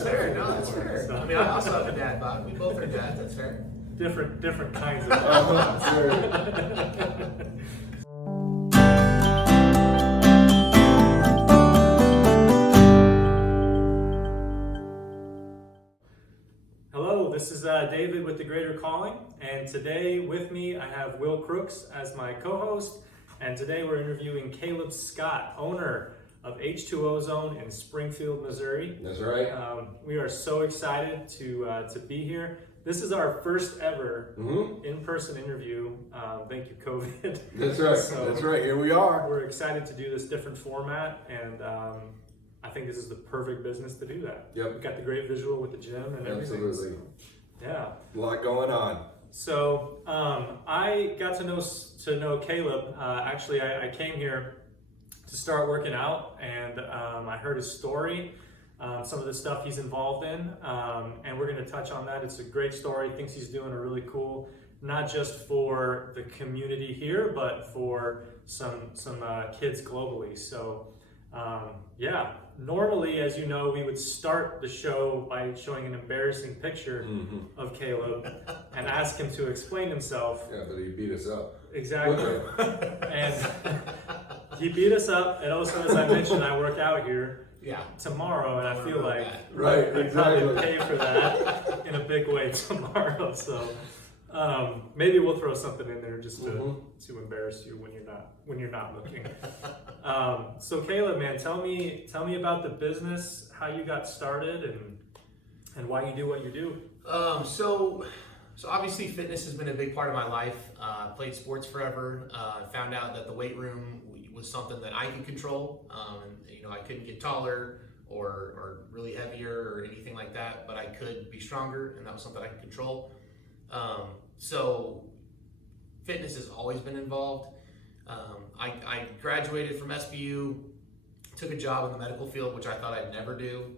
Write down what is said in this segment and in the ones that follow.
Fair, no, that's fair. I mean, I also have a dad bod. We both are dads, that's fair. Different kinds of Hello, this is David with The Greater Calling, and today with me I have Will Crooks as my co-host, and today we're interviewing Caleb Scott, owner of H20 Zone in Springfield, Missouri. That's right. We are so excited to be here. This is our first ever in-person interview. Thank you, COVID. That's right. So That's right. Here we are. we're excited to do this different format, and I think this is the perfect business to do that. Yep. We've got the great visual with the gym and everything. Absolutely. Yeah. A lot going on. So I got to know Caleb. Actually, I came here to start working out, and I heard his story, some of the stuff he's involved in, and we're going to touch on that. It's a great story. Thinks he's doing a really cool, not just for the community here, but for some kids globally. So yeah. Normally, as you know, we would start the show by showing an embarrassing picture of Caleb and ask him to explain himself. Yeah, but he beat us up. Exactly. And he beat us up, and also, as I mentioned, I work out here tomorrow, and I feel like Right, I probably exactly. pay for that in a big way tomorrow. So maybe we'll throw something in there just to embarrass you when you're not looking. So Caleb, man, tell me about the business, how you got started, and why you do what you do. So obviously fitness has been a big part of my life. Played sports forever. Found out that the weight room was something that I could control. And I couldn't get taller or really heavier or anything like that, but I could be stronger, and that was something I could control. So fitness has always been involved. I graduated from SBU, took a job in the medical field, which I thought I'd never do.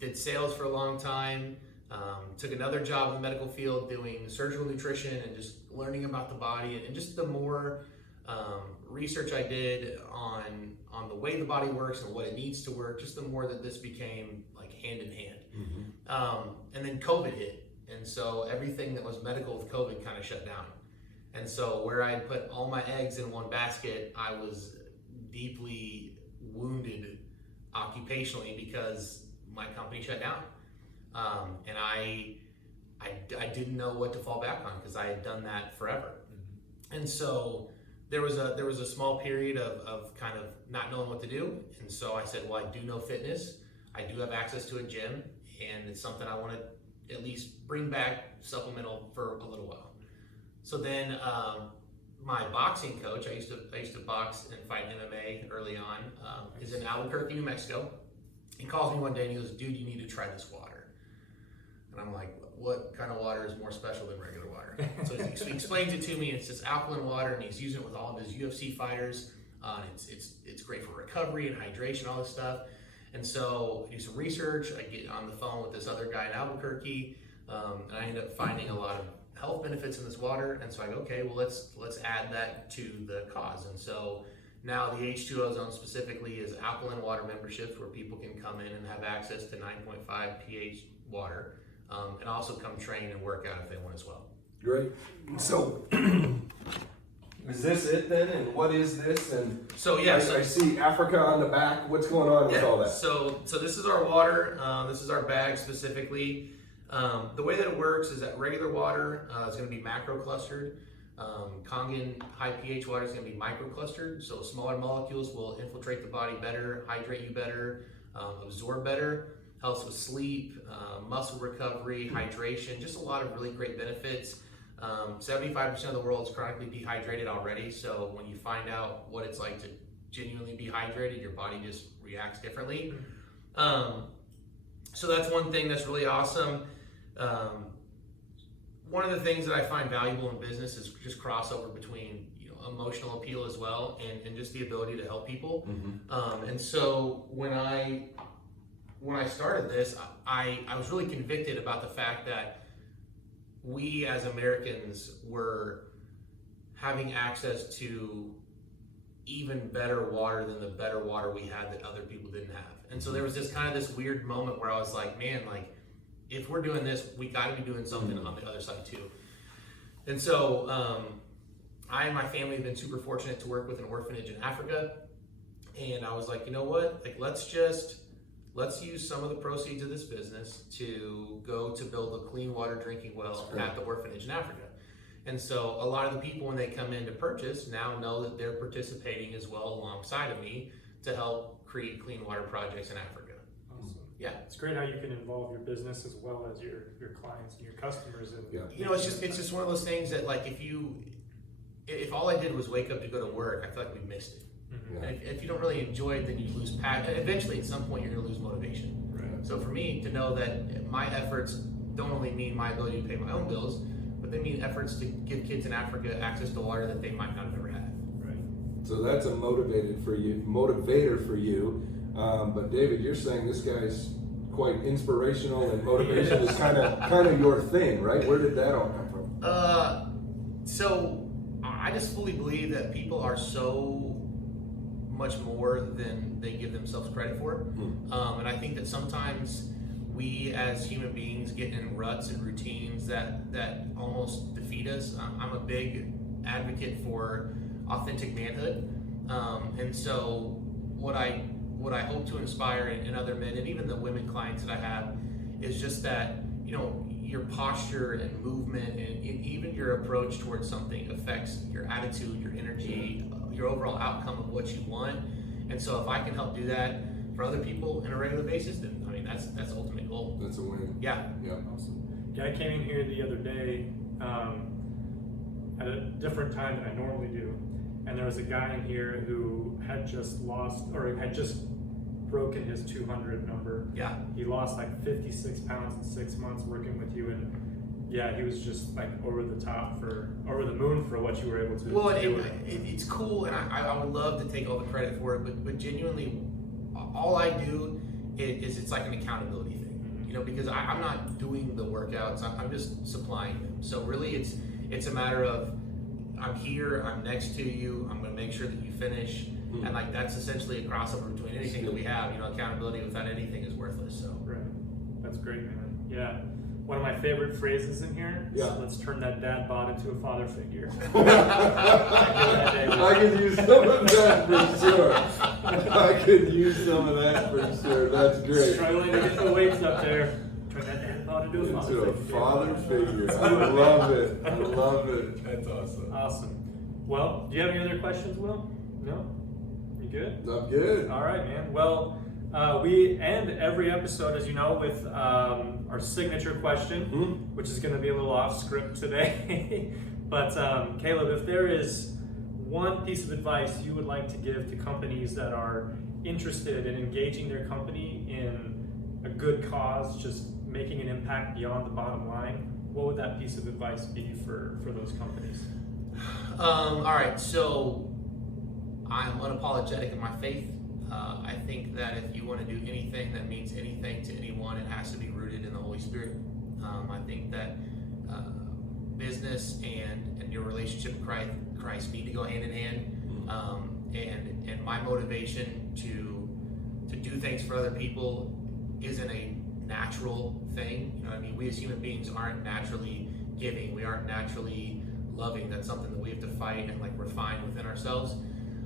Did sales for a long time. Took another job in the medical field doing surgical nutrition and just learning about the body, and just the more research I did on the way the body works and what it needs to work, just the more that this became like hand in hand. And then COVID hit. And so everything that was medical with COVID kind of shut down. And so where I had put all my eggs in one basket, I was deeply wounded occupationally because my company shut down. And I didn't know what to fall back on because I had done that forever. And so there was a small period of kind of not knowing what to do. And so I said, well, I do know fitness. I do have access to a gym, and it's something I want to at least bring back supplemental for a little while. So then my boxing coach, I used to box and fight MMA early on, is in Albuquerque, New Mexico. He calls me one day and he goes, dude, you need to try this water. And I'm like, what kind of water is more special than regular water? So he explains it to me. It's this alkaline water, and he's using it with all of his UFC fighters. It's great for recovery and hydration, all this stuff. And so I do some research. I get on the phone with this other guy in Albuquerque, and I end up finding a lot of health benefits in this water. And so I go, okay, well let's add that to the cause. And so now the H20 Zone specifically is alkaline water memberships where people can come in and have access to 9.5 pH water, and also come train and work out if they want as well. Great. So, is this it then? And what is this? And so yeah, I see Africa on the back. What's going on with all that? So this is our water. This is our bag specifically. The way that it works is that regular water is going to be macro clustered. Kangen high pH water is going to be micro clustered. So smaller molecules will infiltrate the body better, hydrate you better, absorb better, helps with sleep, muscle recovery, hydration, just a lot of really great benefits. 75% of the world is chronically dehydrated already. So when you find out what it's like to genuinely be hydrated, your body just reacts differently. So that's one thing that's really awesome. One of the things that I find valuable in business is just crossover between emotional appeal as well, and just the ability to help people. And so when I started this, I was really convicted about the fact that we as Americans were having access to even better water than the better water we had that other people didn't have. And so there was this kind of this weird moment where I was like, man, like if we're doing this, we got to be doing something on the other side too. And so I and my family have been super fortunate to work with an orphanage in Africa. And I was like, you know what? Like let's use some of the proceeds of this business to go to build a clean water drinking well at the orphanage in Africa. And so a lot of the people, when they come in to purchase, now know that they're participating as well alongside of me to help create clean water projects in Africa. Awesome. Yeah. It's great how you can involve your business as well as your clients and your customers. And You know, it's just one of those things that like if all I did was wake up to go to work, I feel like we missed it. Mhm. And if you don't really enjoy it, then you lose passion. Eventually, at some point, you're going to lose motivation. Right. So for me to know that my efforts don't only mean my ability to pay my own bills, but they mean efforts to give kids in Africa access to water that they might not have ever had. Right. So that's a motivator for you. But David, you're saying this guy's quite inspirational, and motivation is kind of your thing, right? Where did that all come from? So I just fully believe that people are so much more than they give themselves credit for. And I think that sometimes we as human beings get in ruts and routines that almost defeat us. I'm a big advocate for authentic manhood. And so what I hope to inspire in other men and even the women clients that I have is just that, you know, your posture and movement and even your approach towards something affects your attitude, your energy, your overall outcome of what you want. And so if I can help do that for other people on a regular basis, then I mean that's the ultimate goal. That's a win. Yeah. Yeah. Awesome. Yeah, I came in here the other day at a different time than I normally do, and there was a guy in here who had just lost or had just broken his 200 number. Yeah. He lost like 56 pounds in 6 months working with you, and yeah, he was just like over the moon for what you were able to Well, do. it's cool, and I would love to take all the credit for it, but genuinely, all I do is it's like an accountability thing, you know, because I'm not doing the workouts, I'm just supplying them. So really, it's a matter of I'm here, I'm next to you, I'm going to make sure that you finish, and like that's essentially a crossover between anything that we have. You know, accountability without anything is worthless. So Right, that's great, man. Yeah. One of my favorite phrases in here is, Yeah. let's turn that dad bod into a father figure. I could use some of that for sure. I could use some of that for sure. That's great. Struggling to get the weights up there. Turn that dad bod into a father Into a figure. father figure. I love it. I love it. That's awesome. Awesome. Well, do you have any other questions, Will? No? You good? I'm good. All right, man. Well, we end every episode, as you know, with our signature question, which is going to be a little off script today. But Caleb, if there is one piece of advice you would like to give to companies that are interested in engaging their company in a good cause, just making an impact beyond the bottom line, what would that piece of advice be for those companies? all right, so I'm unapologetic in my faith. I think that if you want to do anything that means anything to anyone, it has to be rooted in the Holy Spirit. I think that business and your relationship with Christ need to go hand in hand. And my motivation to do things for other people isn't a natural thing. You know what I mean? We as human beings aren't naturally giving. We aren't naturally loving. That's something that we have to fight and like refine within ourselves.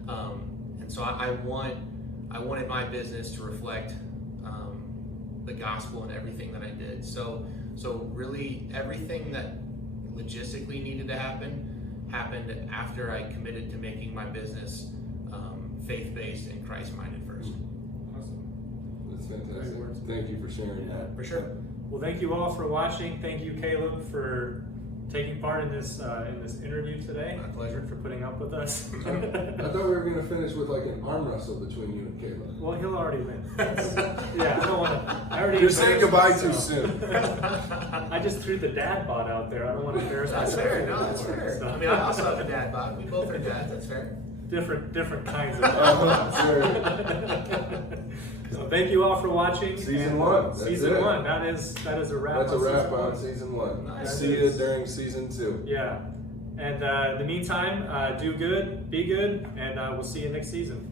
And so I wanted my business to reflect the gospel in everything that I did. So really everything that logistically needed to happen happened after I committed to making my business faith-based and Christ-minded first. Awesome. That's fantastic. Thank you for sharing that. For sure. Well, thank you all for watching. Thank you, Caleb, for taking part in this interview today. My pleasure. For putting up with us. I thought we were going to finish with like an arm wrestle between you and Caleb. Well, he'll already win. Yeah, I don't want to. I already. You're saying goodbye too myself. soon. I just threw the dad bod out there. I don't want to embarrass That's myself. fair. No, that's fair. So- I mean, I also have a dad bod. We both are dads. That's fair. Different kinds of. Sure. So thank you all for watching. Season And one, that's season it. one. That is a wrap. That's a on wrap season on one. season one. Nice. See you during season 2. Yeah. And in the meantime, do good, be good, and we'll see you next season.